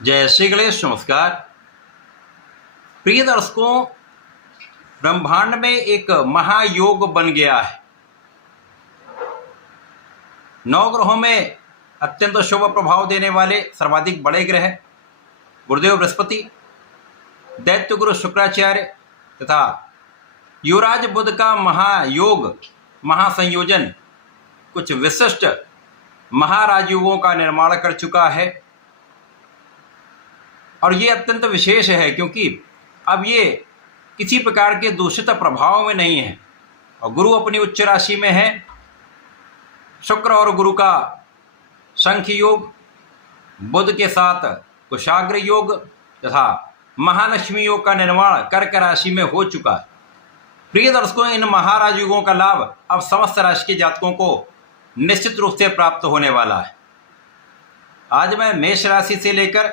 जय श्री गणेश। नमस्कार प्रिय दर्शकों, ब्रह्मांड में एक महायोग बन गया है। 9 ग्रहों में अत्यंत शुभ प्रभाव देने वाले सर्वाधिक बड़े ग्रह गुरुदेव बृहस्पति, दैत्य गुरु शुक्राचार्य तथा युवराज बुध का महायोग महासंयोजन कुछ विशिष्ट महाराजयोगों का निर्माण कर चुका है। और ये अत्यंत विशेष है क्योंकि अब ये किसी प्रकार के दूषित प्रभाव में नहीं है और गुरु अपनी उच्च राशि में है। शुक्र और गुरु का शंख योग, बुध के साथ कुशाग्र योग तथा महालक्ष्मी योग का निर्माण कर्क राशि में हो चुका है। प्रिय दर्शकों, इन महाराज योगों का लाभ अब समस्त राशि के जातकों को निश्चित रूप से प्राप्त होने वाला है। आज मैं मेष राशि से लेकर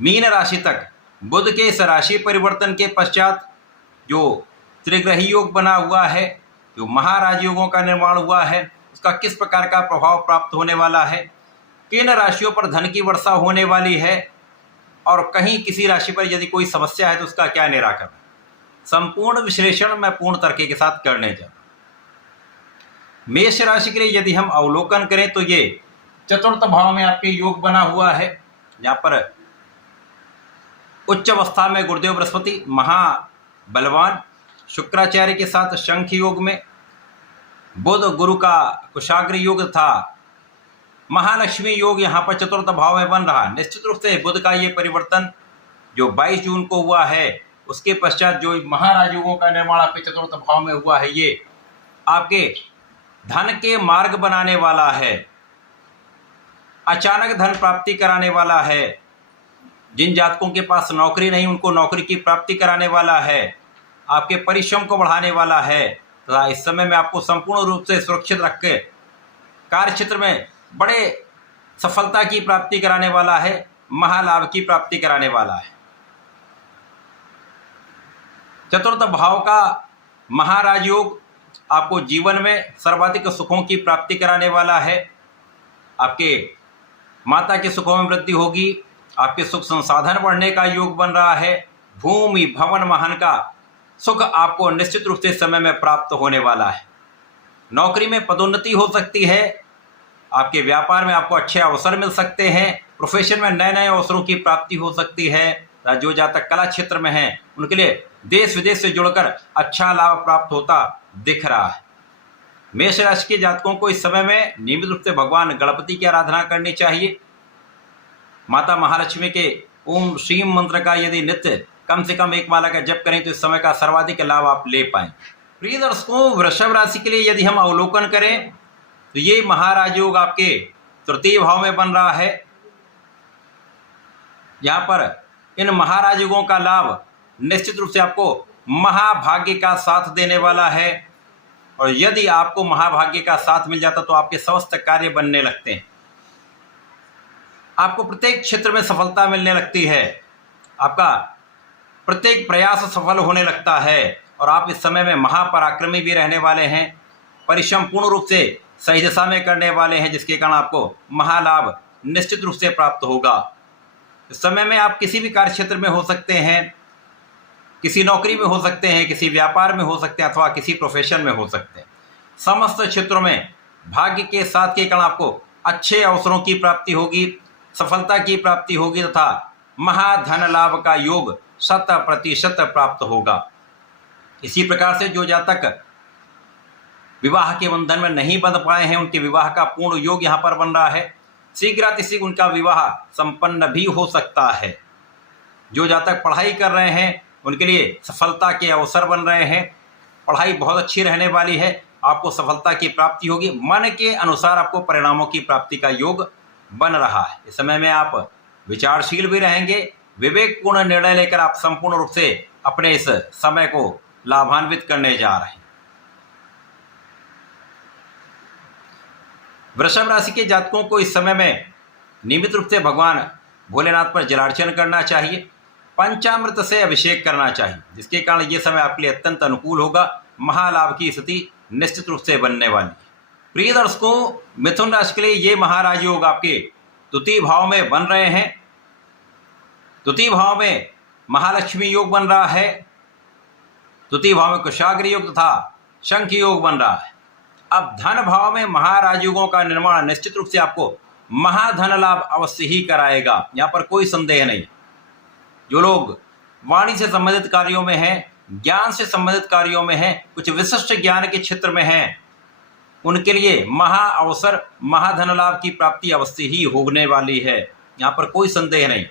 मीन राशि तक बुध के इस राशि परिवर्तन के पश्चात जो त्रिग्रही योग बना हुआ है, जो महाराज योगों का निर्माण हुआ है, उसका किस प्रकार का प्रभाव प्राप्त होने वाला है, किन राशियों पर धन की वर्षा होने वाली है और कहीं किसी राशि पर यदि कोई समस्या है तो उसका क्या निराकरण, संपूर्ण विश्लेषण मैं पूर्ण तरीके के साथ करने जा रहा हूं। मेष राशि के लिए यदि हम अवलोकन करें तो ये चतुर्थ भाव में आपके योग बना हुआ है। यहाँ पर उच्च अवस्था में गुरुदेव बृहस्पति महाबलवान शुक्राचार्य के साथ शंख योग में, बुध गुरु का कुशाग्र योग था महालक्ष्मी योग यहाँ पर चतुर्थ भाव में बन रहा। निश्चित रूप से बुध का ये परिवर्तन जो 22 जून को हुआ है, उसके पश्चात जो महाराज योगों का निर्माण आपके चतुर्थ भाव में हुआ है, ये आपके धन के मार्ग बनाने वाला है, अचानक धन प्राप्ति कराने वाला है। जिन जातकों के पास नौकरी नहीं उनको नौकरी की प्राप्ति कराने वाला है, आपके परिश्रम को बढ़ाने वाला है तथा इस समय में आपको संपूर्ण रूप से सुरक्षित रख के कार्य क्षेत्र में बड़े सफलता की प्राप्ति कराने वाला है, महालाभ की प्राप्ति कराने वाला है। चतुर्थ भाव का महाराज योग आपको जीवन में सर्वाधिक सुखों की प्राप्ति कराने वाला है। आपके माता के सुखों में वृद्धि होगी, आपके सुख संसाधन बढ़ने का योग बन रहा है, भूमि भवन वाहन का सुख आपको निश्चित रूप से समय में प्राप्त होने वाला है। नौकरी में पदोन्नति हो सकती है, आपके व्यापार में आपको अच्छे अवसर मिल सकते हैं, प्रोफेशन में नए नए अवसरों की प्राप्ति हो सकती है। जो जातक कला क्षेत्र में हैं उनके लिए देश विदेश से जुड़कर अच्छा लाभ प्राप्त होता दिख रहा है। मेष राशि के जातकों को इस समय में नियमित रूप से भगवान गणपति की आराधना करनी चाहिए। माता महालक्ष्मी के ओम श्रीम मंत्र का यदि नित्य कम से कम 1 माला का जप करें तो इस समय का सर्वाधिक लाभ आप ले पाएं। प्रिय दर्शकों, वृषभ राशि के लिए यदि हम अवलोकन करें तो ये महाराज योग आपके तृतीय भाव में बन रहा है। यहाँ पर इन महाराज योगों का लाभ निश्चित रूप से आपको महाभाग्य का साथ देने वाला है और यदि आपको महाभाग्य का साथ मिल जाता तो आपके समस्त कार्य बनने लगते हैं, आपको प्रत्येक क्षेत्र में सफलता मिलने लगती है, आपका प्रत्येक प्रयास सफल होने लगता है और आप इस समय में महापराक्रमी भी रहने वाले हैं। परिश्रम पूर्ण रूप से सही दिशा में करने वाले हैं, जिसके कारण आपको महालाभ निश्चित रूप से प्राप्त होगा। इस समय में आप किसी भी कार्य क्षेत्र में हो सकते हैं, किसी नौकरी में हो सकते हैं, किसी व्यापार में हो सकते हैं अथवा किसी प्रोफेशन में हो सकते हैं। समस्त क्षेत्रों में भाग्य के साथ के कारण आपको अच्छे अवसरों की प्राप्ति होगी, सफलता की प्राप्ति होगी तथा महाधन लाभ का योग 100% प्राप्त होगा। इसी प्रकार से जो जातक विवाह के बंधन में नहीं बंध पाए हैं उनके विवाह का पूर्ण योग यहाँ पर बन रहा है। शीघ्रातिशीघ्र उनका विवाह संपन्न भी हो सकता है। जो जातक पढ़ाई कर रहे हैं उनके लिए सफलता के अवसर बन रहे हैं, पढ़ाई बहुत अच्छी रहने वाली है, आपको सफलता की प्राप्ति होगी, मन के अनुसार आपको परिणामों की प्राप्ति का योग बन रहा है। इस समय में आप विचारशील भी रहेंगे, विवेकपूर्ण निर्णय लेकर आप संपूर्ण रूप से अपने इस समय को लाभान्वित करने जा रहे हैं। वृषभ राशि के जातकों को इस समय में नियमित रूप से भगवान भोलेनाथ पर जलार्चन करना चाहिए, पंचामृत से अभिषेक करना चाहिए, जिसके कारण ये समय आपके लिए अत्यंत अनुकूल होगा। महालाभ की स्थिति निश्चित रूप से बनने वाली है। प्रिय दर्शकों, मिथुन राशि के लिए ये महाराज योग आपके द्वितीय भाव में बन रहे हैं। द्वितीय भाव में महालक्ष्मी योग बन रहा है, द्वितीय भाव में कुशाग्र योग तथा शंख योग बन रहा है। अब धन भाव में महाराजयोगों का निर्माण निश्चित रूप से आपको महाधन लाभ अवश्य ही कराएगा, यहाँ पर कोई संदेह नहीं। जो लोग वाणी से संबंधित कार्यों में हैं, ज्ञान से संबंधित कार्यों में हैं, कुछ विशिष्ट ज्ञान के क्षेत्र में हैं, उनके लिए महा अवसर महाधन लाभ की प्राप्ति अवश्य ही होने वाली है, यहाँ पर कोई संदेह नहीं।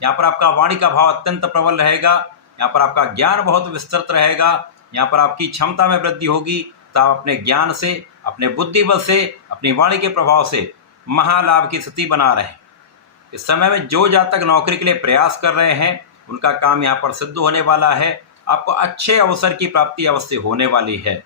यहाँ पर आपका वाणी का भाव अत्यंत प्रबल रहेगा, यहाँ पर आपका ज्ञान बहुत विस्तृत रहेगा, यहाँ पर आपकी क्षमता में वृद्धि होगी, तो आप अपने ज्ञान से, अपने बुद्धिबल से, अपनी वाणी के प्रभाव से महालाभ की स्थिति बना रहे हैं। इस समय में जो जातक नौकरी के लिए प्रयास कर रहे हैं उनका काम यहाँ पर सिद्ध होने वाला है, आपको अच्छे अवसर की प्राप्ति अवश्य होने वाली है।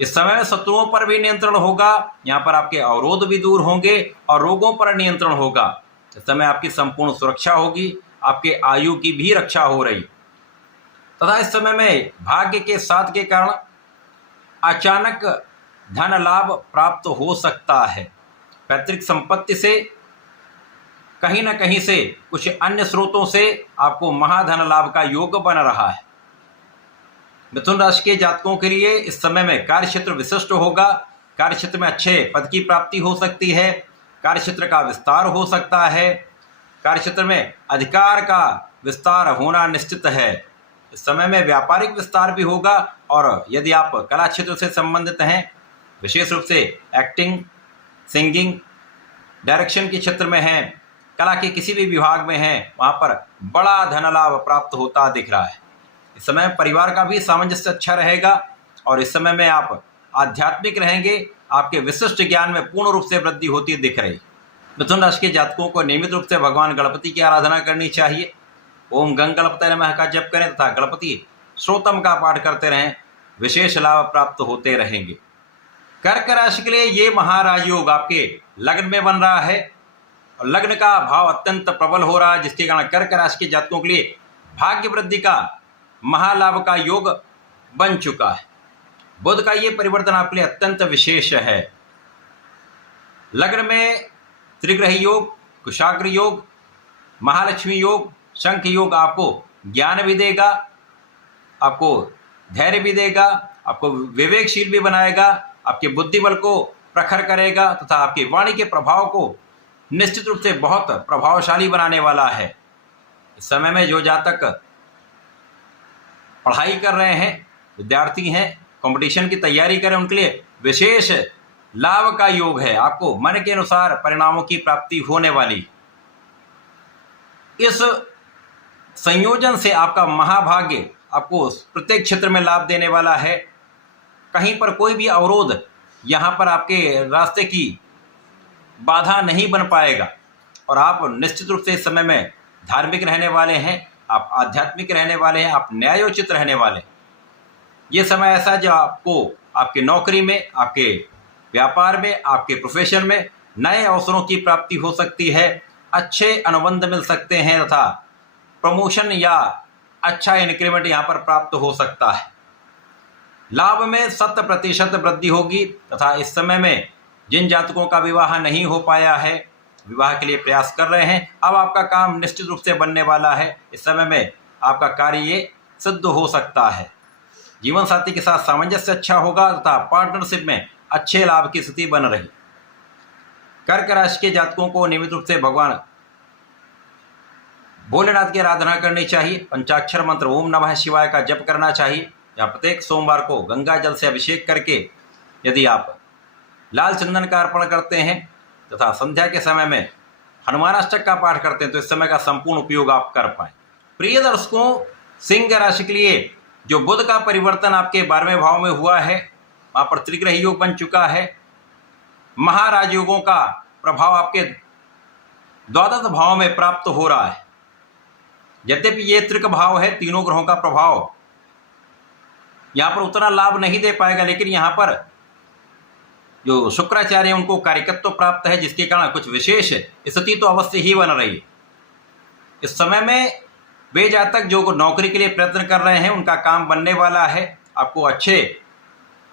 इस समय में शत्रुओं पर भी नियंत्रण होगा, यहाँ पर आपके अवरोध भी दूर होंगे और रोगों पर नियंत्रण होगा। इस समय आपकी संपूर्ण सुरक्षा होगी, आपके आयु की भी रक्षा हो रही तथा इस समय में भाग्य के साथ के कारण अचानक धन लाभ प्राप्त हो सकता है। पैतृक संपत्ति से, कहीं न कहीं से, कुछ अन्य स्रोतों से आपको महाधन लाभ का योग बन रहा है। मिथुन राशि के जातकों के लिए इस समय में कार्यक्षेत्र विशिष्ट होगा, कार्यक्षेत्र में अच्छे पद की प्राप्ति हो सकती है, कार्यक्षेत्र का विस्तार हो सकता है, कार्यक्षेत्र में अधिकार का विस्तार होना निश्चित है। इस समय में व्यापारिक विस्तार भी होगा और यदि आप कला क्षेत्र से संबंधित हैं, विशेष रूप से एक्टिंग, सिंगिंग, डायरेक्शन के क्षेत्र में हैं, कला के किसी भी विभाग में हैं, वहाँ पर बड़ा धन लाभ प्राप्त होता दिख रहा है। इस समय परिवार का भी सामंजस्य अच्छा रहेगा और इस समय में आप आध्यात्मिक रहेंगे, आपके विशिष्ट ज्ञान में पूर्ण रूप से वृद्धि होती दिख रही। मिथुन राशि के जातकों को नियमित रूप से भगवान गणपति की आराधना करनी चाहिए। ओम गंग गणपतये नमः का जप करें तथा गणपति श्रोतम का पाठ करते रहें, विशेष लाभ प्राप्त होते रहेंगे। कर्क राशि के लिए ये महाराज योग आपके लग्न में बन रहा है और लग्न का भाव अत्यंत प्रबल हो रहा है, जिसके कारण कर्क राशि के जातकों के लिए भाग्य वृद्धि का महालाभ का योग बन चुका है। बुध का ये परिवर्तन आपके लिए अत्यंत विशेष है। लग्न में त्रिग्रही योग, कुशाग्र योग, महालक्ष्मी योग, शंख योग आपको ज्ञान भी देगा, आपको धैर्य भी देगा, आपको विवेकशील भी बनाएगा, आपके बुद्धिबल को प्रखर करेगा तथा आपकी वाणी के प्रभाव को निश्चित रूप से बहुत प्रभावशाली बनाने वाला है। इस समय में जो जातक पढ़ाई कर रहे हैं, विद्यार्थी हैं, कंपटीशन की तैयारी करें, उनके लिए विशेष लाभ का योग है। आपको मन के अनुसार परिणामों की प्राप्ति होने वाली। इस संयोजन से आपका महाभाग्य आपको प्रत्येक क्षेत्र में लाभ देने वाला है। कहीं पर कोई भी अवरोध यहाँ पर आपके रास्ते की बाधा नहीं बन पाएगा और आप निश्चित रूप से इस समय में धार्मिक रहने वाले हैं, आप आध्यात्मिक रहने वाले हैं, आप न्यायोचित रहने वाले हैं। ये समय ऐसा जो आपको आपकी नौकरी में, आपके व्यापार में, आपके प्रोफेशन में नए अवसरों की प्राप्ति हो सकती है, अच्छे अनुबंध मिल सकते हैं तथा प्रमोशन या अच्छा इंक्रीमेंट यहाँ पर प्राप्त हो सकता है। लाभ में 100% वृद्धि होगी तथा इस समय में जिन जातकों का विवाह नहीं हो पाया है, विवाह के लिए प्रयास कर रहे हैं, अब आपका काम निश्चित रूप से बनने वाला है। इस समय में आपका कार्य ये सिद्ध हो सकता है। जीवन साथी के साथ सामंजस्य अच्छा होगा तथा पार्टनरशिप में अच्छे लाभ की स्थिति बन रही। कर्क राशि के जातकों को नियमित रूप से भगवान भोलेनाथ की आराधना करनी चाहिए। पंचाक्षर मंत्र ओम नमः शिवाय का जप करना चाहिए या प्रत्येक सोमवार को गंगा जल से अभिषेक करके यदि आप लाल चंदन का अर्पण करते हैं तथा संध्या के समय में हनुमानाष्टक का पाठ करते हैं तो इस समय का संपूर्ण उपयोग आप कर पाएं। प्रिय दर्शकों, सिंह राशि के लिए जो बुध का परिवर्तन आपके 12वें भाव में हुआ है, वहाँ पर त्रिग्रही योग बन चुका है। महाराज योगों का प्रभाव आपके द्वादश भाव में प्राप्त हो रहा है। यद्यपि ये त्रिक भाव है, तीनों ग्रहों का प्रभाव यहाँ पर उतना लाभ नहीं दे पाएगा, लेकिन यहाँ पर जो शुक्राचार्य उनको कार्यकत्व प्राप्त है, जिसके कारण कुछ विशेष स्थिति तो अवश्य ही बन रही है। इस समय में वे जातक जो नौकरी के लिए प्रयत्न कर रहे हैं उनका काम बनने वाला है। आपको अच्छे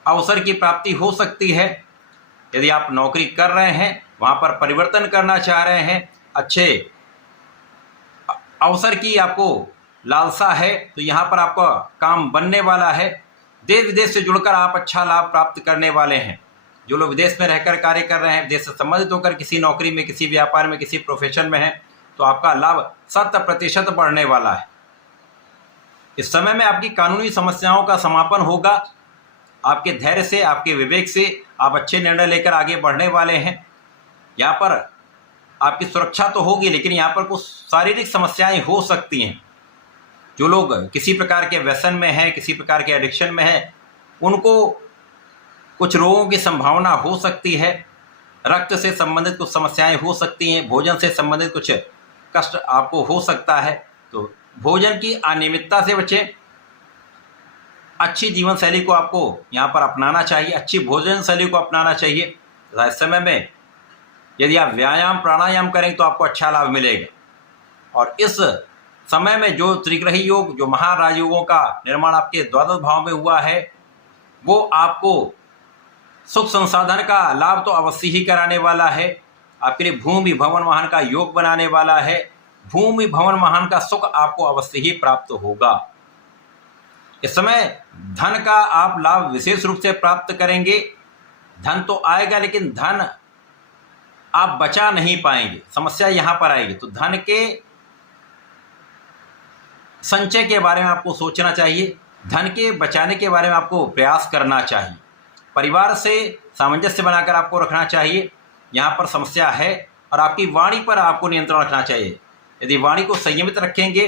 अवसर की प्राप्ति हो सकती है। यदि आप नौकरी कर रहे हैं, वहाँ पर परिवर्तन करना चाह रहे हैं, अच्छे अवसर की आपको लालसा है तो यहाँ पर आपका काम बनने वाला है। देश विदेश से जुड़कर आप अच्छा लाभ प्राप्त करने वाले हैं। जो लोग विदेश में रहकर कार्य कर रहे हैं, विदेश से संबंधित होकर किसी नौकरी में, किसी व्यापार में, किसी प्रोफेशन में हैं, तो आपका लाभ 100% बढ़ने वाला है। इस समय में आपकी कानूनी समस्याओं का समापन होगा। आपके धैर्य से, आपके विवेक से आप अच्छे निर्णय लेकर आगे बढ़ने वाले हैं। यहाँ पर आपकी सुरक्षा तो होगी, लेकिन यहाँ पर कुछ शारीरिक समस्याएं हो सकती हैं। जो लोग किसी प्रकार के व्यसन में हैं, किसी प्रकार के एडिक्शन में हैं, उनको कुछ रोगों की संभावना हो सकती है। रक्त से संबंधित कुछ समस्याएं हो सकती हैं, भोजन से संबंधित कुछ कष्ट आपको हो सकता है। तो भोजन की अनियमितता से बचें। अच्छी जीवन शैली को आपको यहाँ पर अपनाना चाहिए, अच्छी भोजन शैली को अपनाना चाहिए। इस समय में यदि आप व्यायाम प्राणायाम करेंगे तो आपको अच्छा लाभ मिलेगा। और इस समय में जो त्रिग्रही योग, जो महाराजयोगों का निर्माण आपके द्वादश भाव में हुआ है, वो आपको सुख संसाधन का लाभ तो अवश्य ही कराने वाला है। आपके लिए भूमि भवन वाहन का योग बनाने वाला है। भूमि भवन वाहन का सुख आपको अवश्य ही प्राप्त होगा। इस समय धन का आप लाभ विशेष रूप से प्राप्त करेंगे। धन तो आएगा, लेकिन धन आप बचा नहीं पाएंगे, समस्या यहाँ पर आएगी। तो धन के संचय के बारे में आपको सोचना चाहिए, धन के बचाने के बारे में आपको प्रयास करना चाहिए। परिवार से सामंजस्य बनाकर आपको रखना चाहिए। यहाँ पर समस्या है और आपकी वाणी पर आपको नियंत्रण रखना चाहिए। यदि वाणी को संयमित रखेंगे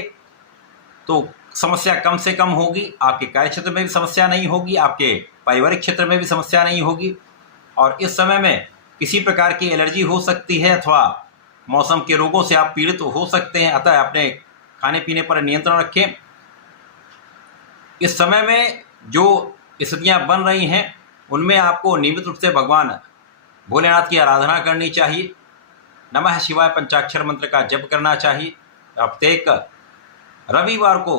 तो समस्या कम से कम होगी। आपके कार्य क्षेत्र में भी समस्या नहीं होगी, आपके पारिवारिक क्षेत्र में भी समस्या नहीं होगी। और इस समय में किसी प्रकार की एलर्जी हो सकती है अथवा मौसम के रोगों से आप पीड़ित हो सकते हैं। अतः अपने खाने पीने पर नियंत्रण रखें। इस समय में जो स्थितियाँ बन रही हैं उनमें आपको नियमित रूप से भगवान भोलेनाथ की आराधना करनी चाहिए। नमः शिवाय पंचाक्षर मंत्र का जप करना चाहिए। प्रत्येक रविवार को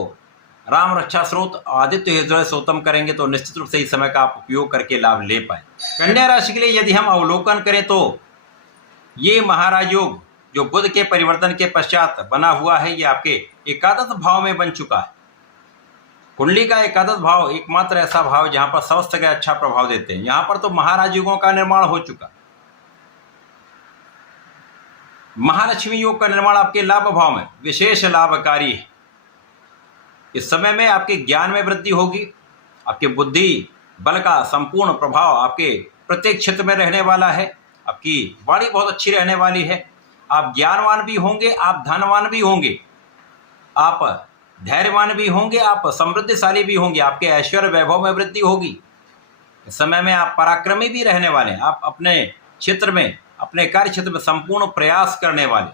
राम रक्षा स्रोत आदित्य हृदय स्तोत्रम करेंगे तो निश्चित रूप से इस समय का आप उपयोग करके लाभ ले पाए। कन्या राशि के लिए यदि हम अवलोकन करें तो ये महाराज योग जो बुध के परिवर्तन के पश्चात बना हुआ है, ये आपके एकादश भाव में बन चुका है। कुंडली का एकादश भाव एकमात्र ऐसा भाव जहां पर समस्त ग्रह अच्छा प्रभाव देते हैं। यहां पर तो महाराज योगों का निर्माण हो चुका। महालक्ष्मी योग का निर्माण आपके लाभ भाव में विशेष लाभकारी है। इस समय में आपके ज्ञान में वृद्धि होगी। आपके बुद्धि बल का संपूर्ण प्रभाव आपके प्रत्येक क्षेत्र में रहने वाला है। आपकी वाणी बहुत अच्छी रहने वाली है। आप ज्ञानवान भी होंगे, आप धनवान भी होंगे, आप धैर्यवान भी होंगे, आप समृद्धशाली भी होंगे। आपके ऐश्वर्य वैभव में वृद्धि होगी। इस समय में आप पराक्रमी भी रहने वाले हैं। आप अपने क्षेत्र में, अपने कार्य क्षेत्र में संपूर्ण प्रयास करने वाले।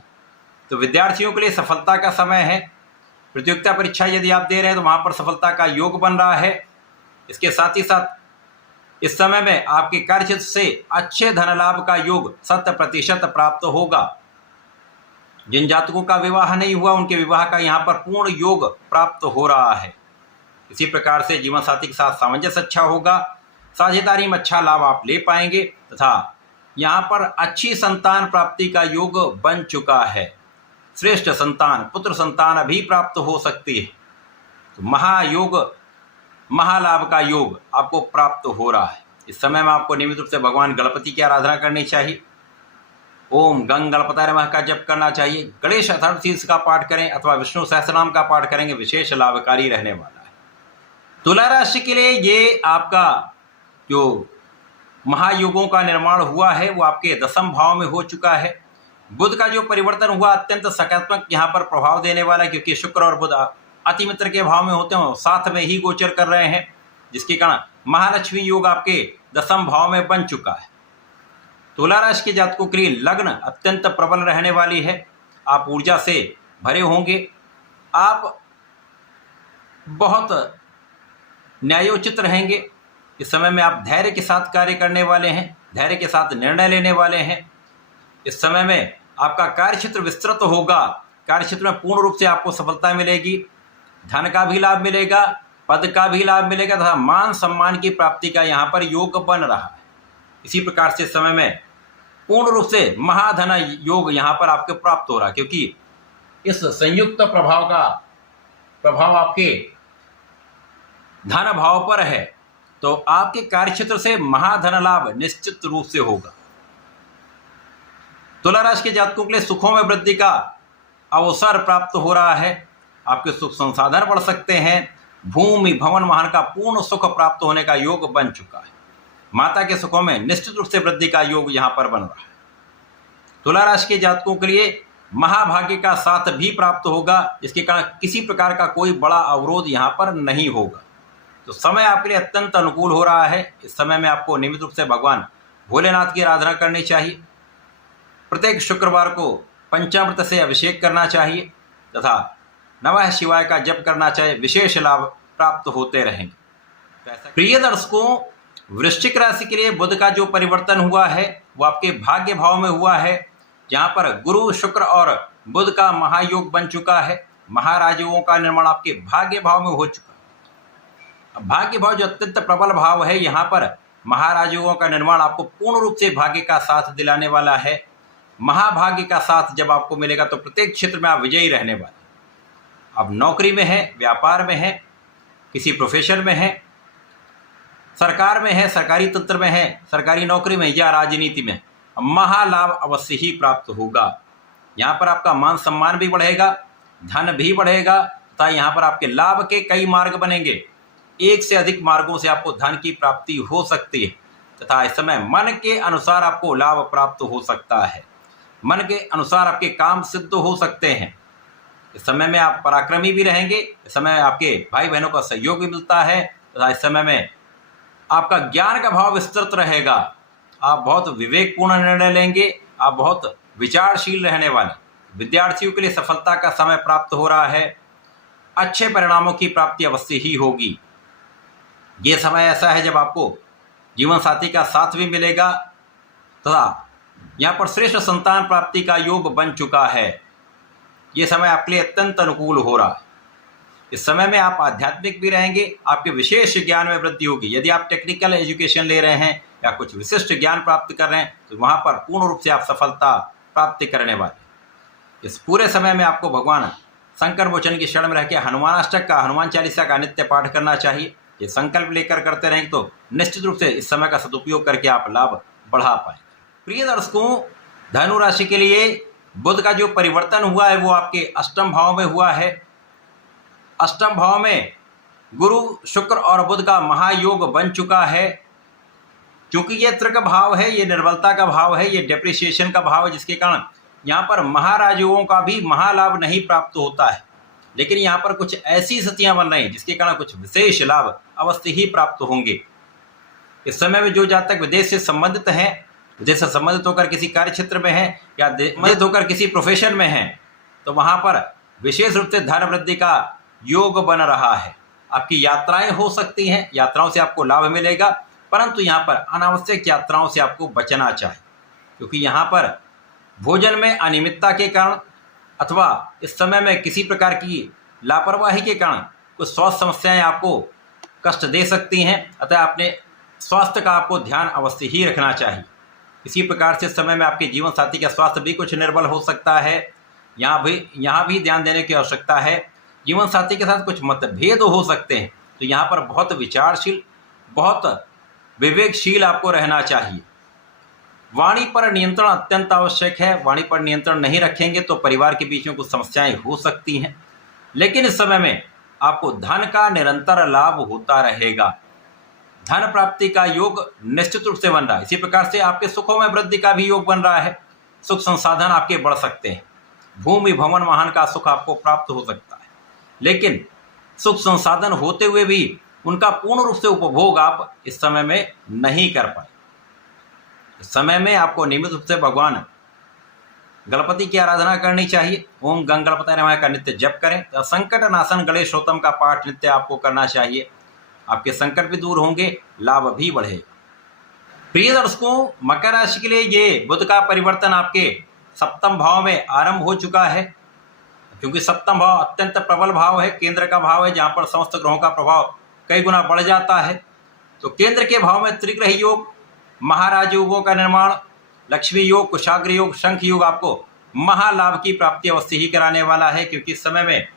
तो विद्यार्थियों के लिए सफलता का समय है। प्रतियोगिता परीक्षा यदि आप दे रहे हैं तो वहाँ पर सफलता का योग बन रहा है। इसके साथ ही साथ इस समय में आपके कार्य क्षेत्र से अच्छे धन लाभ का योग 100% प्राप्त होगा। जिन जातकों का विवाह नहीं हुआ उनके विवाह का यहाँ पर पूर्ण योग प्राप्त हो रहा है। इसी प्रकार से जीवन साथी के साथ सामंजस्य अच्छा होगा। साझेदारी में अच्छा लाभ आप ले पाएंगे तथा यहाँ पर अच्छी संतान प्राप्ति का योग बन चुका है। श्रेष्ठ संतान, पुत्र संतान अभी प्राप्त हो सकती है। तो महायोग, महालाभ का योग आपको प्राप्त हो रहा है। इस समय में आपको नियमित रूप से भगवान गणपति की आराधना करनी चाहिए। ओम गंग गणपताय नमः का जप करना चाहिए। गणेश अथर्वशीर्ष का पाठ करें अथवा विष्णु सहस्रनाम का पाठ करेंगे, विशेष लाभकारी रहने वाला है। तुला राशि के लिए ये आपका जो महायुगों का निर्माण हुआ है वो आपके दशम भाव में हो चुका है। बुध का जो परिवर्तन हुआ अत्यंत सकारात्मक यहाँ पर प्रभाव देने वाला है, क्योंकि शुक्र और बुध अति मित्र के भाव में होते हैं, साथ में ही गोचर कर रहे हैं, जिसके कारण महालक्ष्मी योग आपके दशम भाव में बन चुका है। तुला राशि के जातकों के लिए लग्न अत्यंत प्रबल रहने वाली है। आप ऊर्जा से भरे होंगे। आप बहुत न्यायोचित रहेंगे। इस समय में आप धैर्य के साथ कार्य करने वाले हैं, धैर्य के साथ निर्णय लेने वाले हैं। इस समय में आपका कार्य क्षेत्र विस्तृत होगा। कार्य क्षेत्र में पूर्ण रूप से आपको सफलता मिलेगी। धन का भी लाभ मिलेगा, पद का भी लाभ मिलेगा तथा मान सम्मान की प्राप्ति का यहाँ पर योग बन रहा है। इसी प्रकार से समय में पूर्ण रूप से महाधन योग यहाँ पर आपको प्राप्त हो रहा है, क्योंकि इस संयुक्त प्रभाव का प्रभाव आपके धन भाव पर है, तो आपके कार्यक्षेत्र से महाधन लाभ निश्चित रूप से होगा। तुला राशि के जातकों के लिए सुखों में वृद्धि का अवसर प्राप्त हो रहा है। आपके सुख संसाधन बढ़ सकते हैं। भूमि भवन वाहन का पूर्ण सुख प्राप्त होने का योग बन चुका है। माता के सुखों में निश्चित रूप से वृद्धि का योग यहां पर बन रहा है। तुला राशि के जातकों के लिए महाभाग्य का साथ भी प्राप्त होगा, इसके कारण किसी प्रकार का कोई बड़ा अवरोध यहां पर नहीं होगा। तो समय आपके लिए अत्यंत अनुकूल हो रहा है। इस समय में आपको नियमित रूप से भगवान भोलेनाथ की आराधना करनी चाहिए। प्रत्येक शुक्रवार को पंचामृत से अभिषेक करना चाहिए तथा नमः शिवाय का जप करना चाहिए। विशेष लाभ प्राप्त होते रहेंगे। प्रिय दर्शकों, वृश्चिक राशि के लिए बुध का जो परिवर्तन हुआ है वो आपके भाग्य भाव में हुआ है, जहां पर गुरु शुक्र और बुध का महायोग बन चुका है। महाराजुओं का निर्माण आपके भाग्य भाव में हो चुका है। अब भाग्य भाव जो अत्यंत प्रबल भाव है, यहाँ पर महाराजुओं का निर्माण आपको पूर्ण रूप से भाग्य का साथ दिलाने वाला है। महाभाग्य का साथ जब आपको मिलेगा तो प्रत्येक क्षेत्र में आप विजयी रहने वाले। अब नौकरी में है, व्यापार में है, किसी प्रोफेशन में है, सरकार में है, सरकारी तंत्र में है, सरकारी नौकरी में या राजनीति में, महालाभ अवश्य ही प्राप्त होगा। यहाँ पर आपका मान सम्मान भी बढ़ेगा, धन भी बढ़ेगा तथा यहाँ पर आपके लाभ के कई मार्ग बनेंगे। एक से अधिक मार्गों से आपको धन की प्राप्ति हो सकती है तथा इस समय मन के अनुसार आपको लाभ प्राप्त हो सकता है। मन के अनुसार आपके काम सिद्ध हो सकते हैं। इस समय में आप पराक्रमी भी रहेंगे। इस समय आपके भाई बहनों का सहयोग भी मिलता है तथा इस समय में आपका ज्ञान का भाव विस्तृत रहेगा। आप बहुत विवेकपूर्ण निर्णय लेंगे। आप बहुत विचारशील रहने वाले। विद्यार्थियों के लिए सफलता का समय प्राप्त हो रहा है। अच्छे परिणामों की प्राप्ति अवश्य ही होगी। ये समय ऐसा है जब आपको जीवन साथी का साथ भी मिलेगा तथा यहाँ पर श्रेष्ठ संतान प्राप्ति का योग बन चुका है। ये समय आपके लिए अत्यंत अनुकूल हो रहा है। इस समय में आप आध्यात्मिक भी रहेंगे। आपके विशेष ज्ञान में वृद्धि होगी। यदि आप टेक्निकल एजुकेशन ले रहे हैं या कुछ विशिष्ट ज्ञान प्राप्त कर रहे हैं तो वहाँ पर पूर्ण रूप से आप सफलता प्राप्ति करने वाले। इस पूरे समय में आपको भगवान शंकर मोचन की शरण में रह के हनुमान अष्टक का, हनुमान चालीसा का नित्य पाठ करना चाहिए। ये संकल्प लेकर करते रहेंगे तो निश्चित रूप से इस समय का सदुपयोग करके आप लाभ बढ़ा पाएंगे। प्रिय दर्शकों, धनु राशि के लिए बुध का जो परिवर्तन हुआ है वो आपके अष्टम भाव में हुआ है। अष्टम भाव में गुरु शुक्र और बुध का महायोग बन चुका है। क्योंकि ये त्रिक भाव है, ये निर्बलता का भाव है, ये डेप्रिसिएशन का भाव है, जिसके कारण यहाँ पर महाराजुओं का भी महालाभ नहीं प्राप्त होता है। लेकिन यहाँ पर कुछ ऐसी स्थितियां बन रही हैं जिसके कारण कुछ विशेष लाभ अवश्य ही प्राप्त होंगे। इस समय में जो जातक विदेश से संबंधित हैं, विदेश से संबंधित होकर किसी कार्य क्षेत्र में है या संबंधित होकर किसी प्रोफेशन में है, तो वहाँ पर विशेष रूप से धन वृद्धि का योग बन रहा है। आपकी यात्राएं हो सकती हैं, यात्राओं से आपको लाभ मिलेगा, परंतु यहाँ पर अनावश्यक यात्राओं से आपको बचना चाहिए। क्योंकि यहाँ पर भोजन में अनियमितता के कारण अथवा इस समय में किसी प्रकार की लापरवाही के कारण कुछ स्वास्थ्य समस्याएं आपको कष्ट दे सकती हैं। अतः अपने स्वास्थ्य का आपको ध्यान अवश्य ही रखना चाहिए। इसी प्रकार से इस समय में आपके जीवन साथी का स्वास्थ्य भी कुछ निर्बल हो सकता है। यहाँ भी ध्यान देने की आवश्यकता है। जीवन साथी के साथ कुछ मतभेद हो सकते हैं, तो यहाँ पर बहुत विचारशील, बहुत विवेकशील आपको रहना चाहिए। वाणी पर नियंत्रण अत्यंत आवश्यक है। वाणी पर नियंत्रण नहीं रखेंगे तो परिवार के बीच में कुछ समस्याएं हो सकती हैं। लेकिन इस समय में आपको धन का निरंतर लाभ होता रहेगा। धन प्राप्ति का योग निश्चित रूप से बन रहा है। इसी प्रकार से आपके सुखों में वृद्धि का भी योग बन रहा है। सुख संसाधन आपके बढ़ सकते हैं। भूमि भवन वाहन का सुख आपको प्राप्त हो सकता है। लेकिन सुख संसाधन होते हुए भी उनका पूर्ण रूप से उपभोग आप इस समय में नहीं कर पाए। इस समय में आपको नियमित रूप से भगवान गणपति की आराधना करनी चाहिए। ओम गंग गणपति नमः का नित्य जप करें। तो संकट नाशन गणेशोत्तम का पाठ नित्य आपको करना चाहिए। आपके संकट भी दूर होंगे, लाभ भी बढ़ेगा। प्रिय दर्शकों, मकर राशि के लिए ये बुध का परिवर्तन आपके सप्तम भाव में आरंभ हो चुका है। क्योंकि सप्तम भाव अत्यंत प्रबल भाव है, केंद्र का भाव है, जहाँ पर समस्त ग्रहों का प्रभाव कई गुना बढ़ जाता है। तो केंद्र के भाव में त्रिग्रह योग, महाराज योगों का निर्माण, लक्ष्मी योग, कुशाग्र योग, शंख योग आपको महालाभ की प्राप्ति अवश्य ही कराने वाला है, क्योंकि इस समय में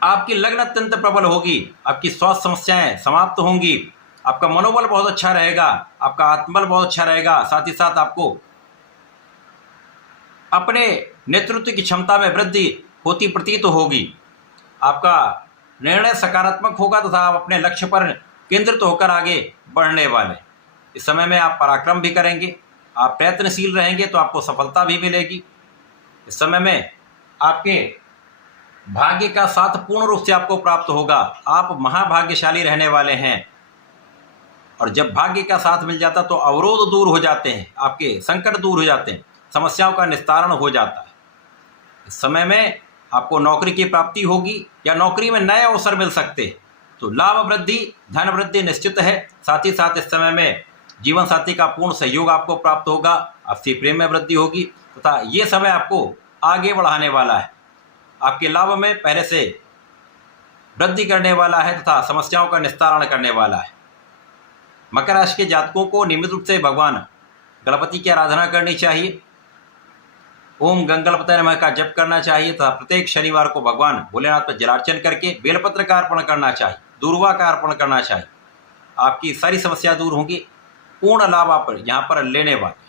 आपकी लग्न अत्यंत प्रबल होगी, आपकी स्वास्थ्य समस्याएं समाप्त होंगी, आपका मनोबल बहुत अच्छा रहेगा, आपका आत्मबल बहुत अच्छा रहेगा। साथ ही साथ आपको अपने नेतृत्व की क्षमता में वृद्धि होती प्रतीत होगी। आपका निर्णय सकारात्मक होगा तथा आप अपने लक्ष्य पर केंद्रित होकर आगे बढ़ने वाले। इस समय में आप पराक्रम भी करेंगे, आप प्रयत्नशील रहेंगे तो आपको सफलता भी मिलेगी। इस समय में आपके भाग्य का साथ पूर्ण रूप से आपको प्राप्त होगा। आप महाभाग्यशाली रहने वाले हैं, और जब भाग्य का साथ मिल जाता तो अवरोध दूर हो जाते हैं, आपके संकट दूर हो जाते हैं, समस्याओं का निस्तारण हो जाता है। इस समय में आपको नौकरी की प्राप्ति होगी या नौकरी में नए अवसर मिल सकते हैं, तो लाभ वृद्धि, धन वृद्धि निश्चित है। साथ ही साथ इस समय में जीवन साथी का पूर्ण सहयोग आपको प्राप्त होगा, आपसी प्रेम में वृद्धि होगी तथा ये समय आपको आगे बढ़ाने वाला है, आपके लाभ में पहले से वृद्धि करने वाला है तथा समस्याओं का निस्तारण करने वाला है। मकर राशि के जातकों को नियमित रूप से भगवान गणपति की आराधना करनी चाहिए, ओम गंगणपतये नमः का जप करना चाहिए तथा प्रत्येक शनिवार को भगवान भोलेनाथ पर जलार्चन करके बेलपत्र का अर्पण करना चाहिए, दूर्वा का अर्पण करना चाहिए। आपकी सारी समस्या दूर होंगी, पूर्ण लाभ आप यहाँ पर लेने वाले।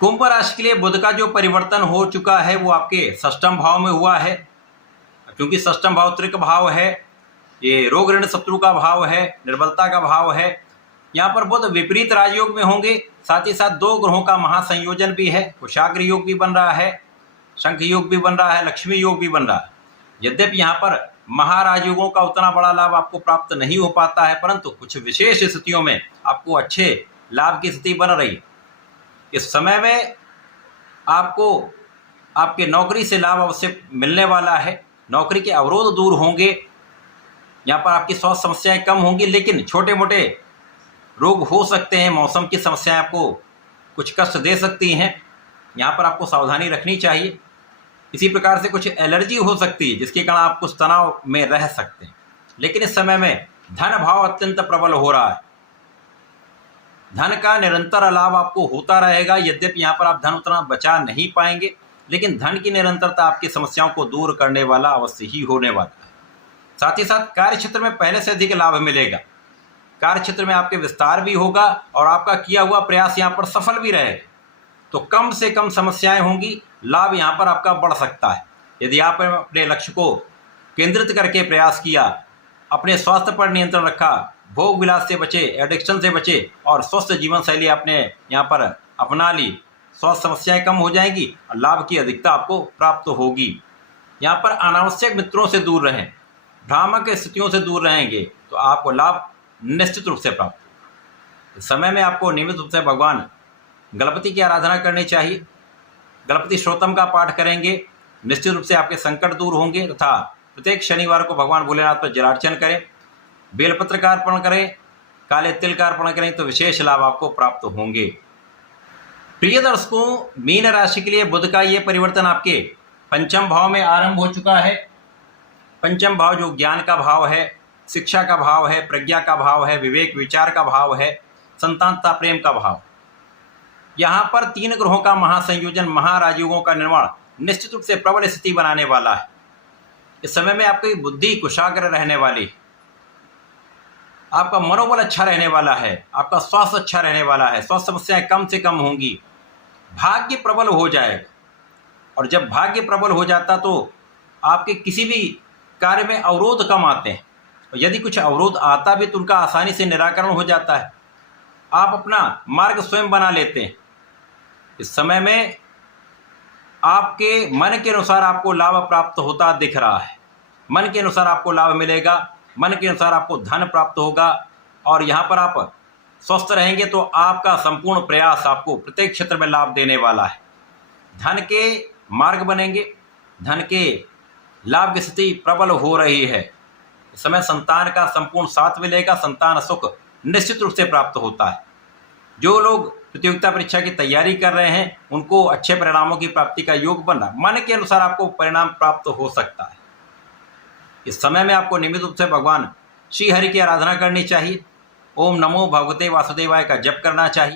कुंभ राशि के लिए बुध का जो परिवर्तन हो चुका है वो आपके षष्ठम भाव में हुआ है, क्योंकि षष्ठम भाव त्रिक भाव है, ये रोग ऋण शत्रु का भाव है, निर्बलता का भाव है। यहाँ पर बुध विपरीत राजयोग में होंगे, साथ ही साथ दो ग्रहों का महासंयोजन भी है, कुशाग्र योग भी बन रहा है, शंख योग भी बन रहा है, लक्ष्मी योग भी बन रहा है। यद्यपि यहाँ पर महाराजयोगों का उतना बड़ा लाभ आपको प्राप्त नहीं हो पाता है, परंतु कुछ विशेष स्थितियों में आपको अच्छे लाभ की स्थिति बन रही है। इस समय में आपको आपके नौकरी से लाभ अवश्य मिलने वाला है, नौकरी के अवरोध दूर होंगे, यहाँ पर आपकी स्वास्थ्य समस्याएं कम होंगी, लेकिन छोटे मोटे रोग हो सकते हैं, मौसम की समस्याएं आपको कुछ कष्ट दे सकती हैं, यहाँ पर आपको सावधानी रखनी चाहिए। इसी प्रकार से कुछ एलर्जी हो सकती है जिसके कारण आप कुछ तनाव में रह सकते हैं। लेकिन इस समय में धन भाव अत्यंत प्रबल हो रहा है, धन का निरंतर लाभ आपको होता रहेगा। यद्यपि यहाँ पर आप धन उतना बचा नहीं पाएंगे, लेकिन धन की निरंतरता आपकी समस्याओं को दूर करने वाला अवश्य ही होने वाला है। साथ ही साथ कार्य क्षेत्र में पहले से अधिक लाभ मिलेगा, कार्य क्षेत्र में आपके विस्तार भी होगा और आपका किया हुआ प्रयास यहाँ पर सफल भी रहेगा, तो कम से कम समस्याएं होंगी, लाभ यहाँ पर आपका बढ़ सकता है। यदि आप अपने लक्ष्य को केंद्रित करके प्रयास किया, अपने स्वास्थ्य पर नियंत्रण रखा, भोग विलास से बचे, एडिक्शन से बचे और स्वस्थ जीवन शैली आपने यहाँ पर अपना ली, स्वास्थ्य समस्याएं कम हो जाएंगी और लाभ की अधिकता आपको प्राप्त होगी। यहाँ पर अनावश्यक मित्रों से दूर रहें, भ्रामक स्थितियों से दूर रहेंगे तो आपको लाभ निश्चित रूप से प्राप्त होगा। इस समय में आपको नियमित रूप से भगवान गणपति की आराधना करनी चाहिए, गणपति श्रोतम का पाठ करेंगे, निश्चित रूप से आपके संकट दूर होंगे तथा प्रत्येक शनिवार को भगवान भोलेनाथ पर जलार्चन करें, बेलपत्र का अर्पण करें, काले तिल का अर्पण करें तो विशेष लाभ आपको प्राप्त होंगे। प्रिय दर्शकों, मीन राशि के लिए बुध का ये परिवर्तन आपके पंचम भाव में आरंभ हो चुका है। पंचम भाव जो ज्ञान का भाव है, शिक्षा का भाव है, प्रज्ञा का भाव है, विवेक विचार का भाव है, संतानता प्रेम का भाव। यहाँ पर तीन ग्रहों का महासंयोजन, महाराजयोगों का निर्माण निश्चित रूप से प्रबल स्थिति बनाने वाला है। इस समय में आपकी बुद्धि कुशाग्र रहने वाली, आपका मनोबल अच्छा रहने वाला है, आपका स्वास्थ्य अच्छा रहने वाला है, स्वास्थ्य समस्याएं कम से कम होंगी, भाग्य प्रबल हो जाएगा। और जब भाग्य प्रबल हो जाता तो आपके किसी भी कार्य में अवरोध कम आते हैं, और यदि कुछ अवरोध आता भी तो उनका आसानी से निराकरण हो जाता है, आप अपना मार्ग स्वयं बना लेते हैं। इस समय में आपके मन के अनुसार आपको लाभ प्राप्त होता दिख रहा है, मन के अनुसार आपको लाभ मिलेगा, मन के अनुसार आपको धन प्राप्त होगा और यहाँ पर आप स्वस्थ रहेंगे तो आपका संपूर्ण प्रयास आपको प्रत्येक क्षेत्र में लाभ देने वाला है। धन के मार्ग बनेंगे, धन के लाभ की स्थिति प्रबल हो रही है। इस समय संतान का संपूर्ण साथ मिलेगा, संतान सुख निश्चित रूप से प्राप्त होता है। जो लोग प्रतियोगिता परीक्षा की तैयारी कर रहे हैं उनको अच्छे परिणामों की प्राप्ति का योग बनना, मन के अनुसार आपको परिणाम प्राप्त हो सकता है। इस समय में आपको नियमित रूप से भगवान श्री हरि की आराधना करनी चाहिए, ओम नमो भगवते वासुदेवाय का जप करना चाहिए।